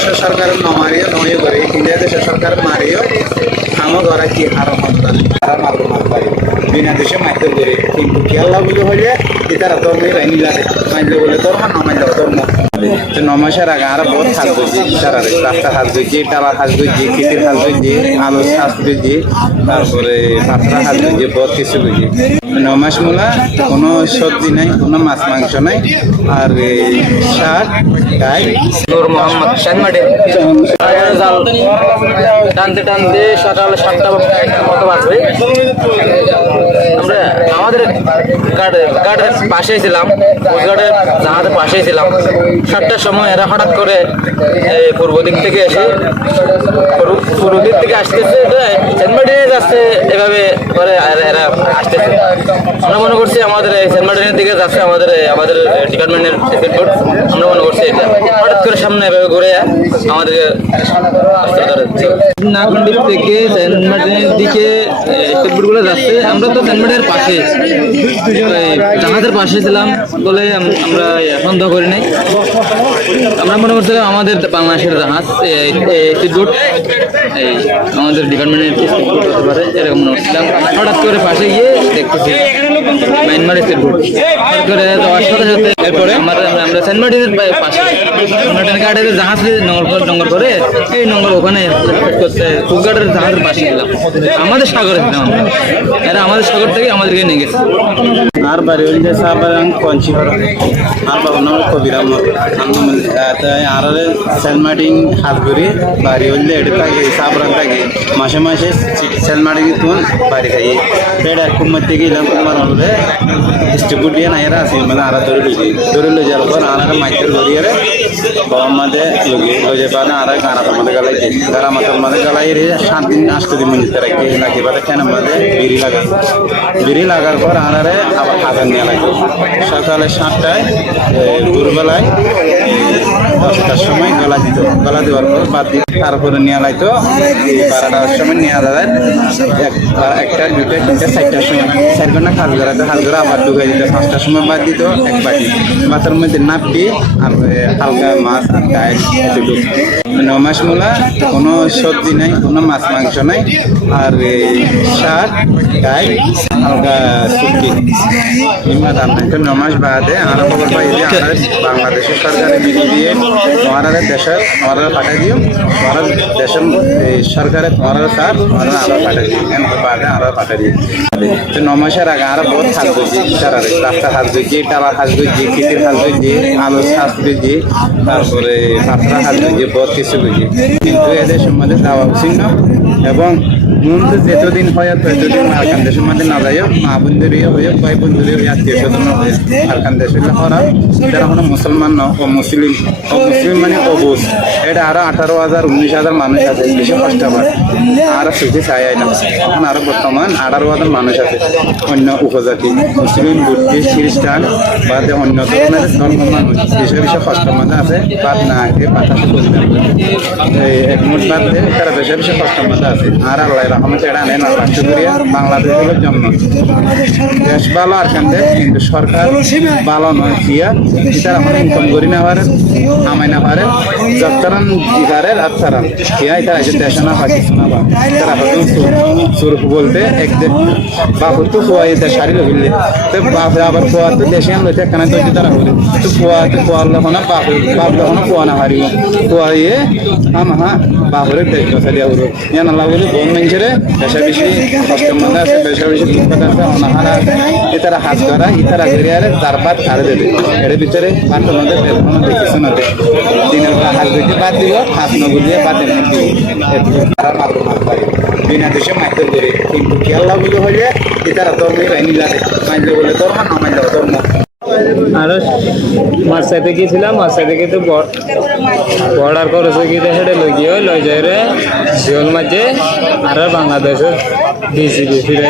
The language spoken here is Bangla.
দেশের সরকারের নমারিও নয় করে ইন্ডিয়া দেশের সরকার মারিও আমার ঘরে কি হারাম মারি বিনা দেশে মাইতে করে কিন্তু খেলা বলে হইলে এটারা ধর্মে রাইনি লাগে মাইলে বলে ধর্ম না মাইলে ধর্ম নমাসের আগে আরো বহুত হাজ গেছি সারা রাস্তা হাজ গেছি টালা হাজ গেছি খেতের হাজ গেছি আলু হাজ গেছি তারপরে পাত্রা হাজ গেছি বহুত কিছু গেছি 9 মাস মূলা কোনো সবজি নাই কোনো মাছ মাংস নাই আর শাক ডাল নূর মোহাম্মদ সেনমাটি জাল টানতে টানতে সকাল 7টা মতো বাজবে। আমরা আমাদের গাড়ির পাশেই ছিলাম, ঘাটের জাহাজের পাশেই ছিলাম। 7টার সময় এরা হঠাৎ করে পূর্ব দিক থেকে এসে আসতেছে, সেনমাটি যাচ্ছে এভাবে করে এরা আসতেছে। আমরা মনে করছি আমাদের সেনমাটিনের দিকে যাচ্ছে আমাদের ডিপার্টমেন্টের স্পিডবোট। আমরা মনে করছি এটা হঠাৎ করে সামনে এভাবে ঘুরে আমাদের নাগন্ডিপ থেকে সেনমাটিনের দিকে স্পিডবোটগুলো যাচ্ছে। আমরা তো সেনমাটিনের পাশে জাহাজের পাশে ছিলাম বলে আমরা সন্দেহ করি নাই। আমরা মনে করছিলাম আমাদের বাংলাদেশের জাহাজ স্পিডবোট, আমাদের ডিপার্টমেন্টের স্পিডবোট হতে পারে এরকম মনে করছিলাম। হঠাৎ করে পাশে গিয়ে দেখতেছি মায়ানমার স্পিডবোট। হঠাৎ করে যাওয়ার সাথে সাথে এরপরে আমরা সেন্ট মার্টিনের পাশে সেন্ট ঘাটের জাহাজ নোংর করে এই নোংর ওখানে করতে কুকঘাটের জাহাজের পাশে ছিলাম। আমাদের সাগরে ছিলাম আমরা, এরা আমাদের সাগর থেকে আমাদেরকে নিয়ে গেছে। আর বাড়ি হইলে সাবার কঞ্চি করা আর বাবা কবিরাম আর সেন্ট মার্টিন হাত ঘুরি বাড়ি হইলে এটা থাকে সাবরান থাকে মাসে মাসে সেন্ট মার্টিন তুন বাড়ি খাই এটা কুমার থেকে এলাম কুমার হলে ডিস্ট্রিবিউট দিয়ে নাইরা আছে মানে আর ধরে লই যাওয়ার পর আর মাইকের ধরিয়ে বাবা মাঝে লগে পারে আর গানা তোমাদের গালাই গারা মাথার মাঝে গালাই রে 7 দিন 8 দিন মধ্যে রাখি লাগে বাদে কেন মাঝে বিড়ি লাগার পর আর আবার খাবার নিয়ে লাগে সকালে 7টায় দুপুরবেলায় 10টার সময় গলা দেওয়ার পর বাদ দিয়ে তারপরে নিয়ে লাইতো 12টার সময় নিয়ে যায় 1টা 2টা 3টা 4টার সময় 4 ঘন্টা খাল ধরে আবার ঢুকাই দিত 5টার সময় বাদ দিত এক বাটি মাছের মধ্যে নাপি আর হালকা মাছ আর ডাল এটুকু 9 মাস মূলা কোনো সবজি নাই কোনো মাছ মাংস নাই আর শাক ডাল হালকা শুকি নিম্না দাম নাই 9 মাস বাদে আর খবর পাই যে আর বাংলাদেশের সরকারে বিধি দিয়ে তোমার দেশের তোমার পাঠাই দিও তোমার দেশের সরকারে তোমার স্যার তোমার আরো পাঠাই দিও বাদে আরো পাঠাই দিও 9 মাসের আগে আরো বহুত হাজ গেছি সারা রাস্তা হাজ গেছি টালা হাজ গেছি খেতের হাজ গেছি আলু হাজ গেছি তারপরে পাত্রা হাজ গেছি বহুত কিছু গেছি কিন্তু এদের সম্বন্ধে যাওয়া উচিত না এবং মূলত যতদিন হয় ততদিন আরকান দেশের মধ্যে না যাইও মা বন্ধুরই হয়ে ভাই বন্ধুরই হয়ে আত্মীয় স্বজন হয়ে আরকান দেশ হইলে হরা যারা কোনো মুসলমান ন ও মুসলিম মানে অবুজ এটা আরো 18,000 19,000 মানুষ আছে বেশি কষ্ট পায় আর সুখী চাই না এখন আরো বর্তমান 18,000 মানুষ আছে অন্য উপজাতি মুসলিম বুদ্ধিস্ট খ্রিস্টান বা অন্য ধরনের ধর্ম মানুষ বেশি কষ্ট মধ্যে আছে বাদ না আগে বাতাসে একমত বাদ দিয়ে তারা বেশি কষ্ট মধ্যে আছে আর আল্লাহ রহমত এটা আনে না রাষ্ট্র করিয়া বাংলাদেশ হলো জন্ম দেশ ভালো আর কান্দে কিন্তু সরকার ভালো নয় দিয়া তারা এখন ইনকাম করি না পারে আমাই না পারে যতরান দিগারের আর তারা দিয়া তারা এসে দেশে না পায় কিছু না পায় তারা হয়তো সুর বলতে একদিন বাপুর তো খোয়াই দেয় শাড়ি লইলে তো বাপে আবার খোয়া তো দেশে আনলো এখানে তো তারা বলে তো খোয়ার লখন বাপ লখন খোয়া না হারিব খোয়াইয়ে হ্যাঁ বাপরের দেশ কথা দিয়া হলো ইয়ান আল্লাহ বলে বোন মেঞ্চেরে দেশে বেশি কষ্টের মধ্যে আছে দেশে বেশি দুঃখত আছে অনাহারা আছে এতারা হাত ধরা ইতারা ঘিরে আরে তার বাদ ছাড়ে দেবে এর ভিতরে বাচ্চার মধ্যে কোনো দেখিস না দিনের বেলা হাত ধুইতে বাদ দিব হাত নগুলিয়ে বাদের মধ্যে বিনা দেশে মাইতে করে কিন্তু খেয়াল্লা বলে হইলে এতারা ধর্মে রাইনি লাগে মাইলে বলে ধর্ম না মাইলে ধর্ম। আরো মাছ চাইতে গিয়েছিলাম, মাছ চাইতে গিয়ে তো বর্ডার করেছে গিয়ে হেঁটে লই যাই রে জিওল মাঝে আর বাংলাদেশের ডিসি ফিরে